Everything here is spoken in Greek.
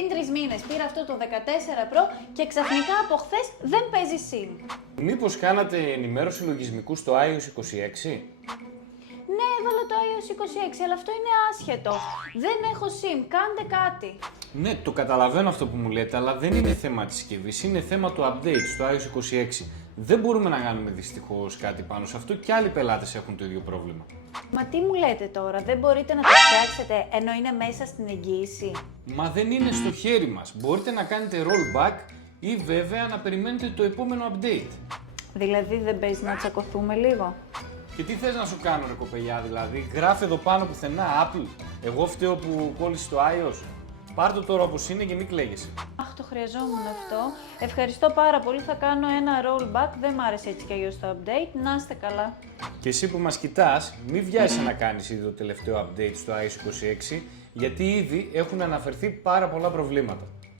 Πριν 3 μήνες πήρα αυτό το 14 Pro και ξαφνικά από χθες δεν παίζει SIM. Μήπως κάνατε ενημέρωση λογισμικού στο iOS 26? Ναι, έβαλα το iOS 26, αλλά αυτό είναι άσχετο. Δεν έχω SIM, κάντε κάτι. Ναι, το καταλαβαίνω αυτό που μου λέτε, αλλά δεν είναι θέμα της συσκευής, είναι θέμα του update στο iOS 26. Δεν μπορούμε να κάνουμε δυστυχώς κάτι πάνω σε αυτό και άλλοι πελάτες έχουν το ίδιο πρόβλημα. Μα τι μου λέτε τώρα, δεν μπορείτε να το φτιάξετε ενώ είναι μέσα στην εγγύηση? Μα δεν είναι στο χέρι μας. Μπορείτε να κάνετε rollback ή βέβαια να περιμένετε το επόμενο update. Δηλαδή δεν παίζει να τσακωθούμε λίγο? Και τι θες να σου κάνω ρε κοπελιά, δηλαδή, γράφει εδώ πάνω πουθενά Apple. Εγώ φταίω που κόλλησε το iOS. Πάρ' το τώρα όπως είναι και μην κλαίγεσαι. Αχ, το χρειαζόμουν αυτό. Ευχαριστώ πάρα πολύ, θα κάνω ένα rollback, δεν μ' άρεσε έτσι κι αλλιώς το update, να είστε καλά. Και εσύ που μας κοιτάς, μην βιάζεσαι να κάνεις ήδη το τελευταίο update στο iOS 26, γιατί ήδη έχουν αναφερθεί πάρα πολλά προβλήματα.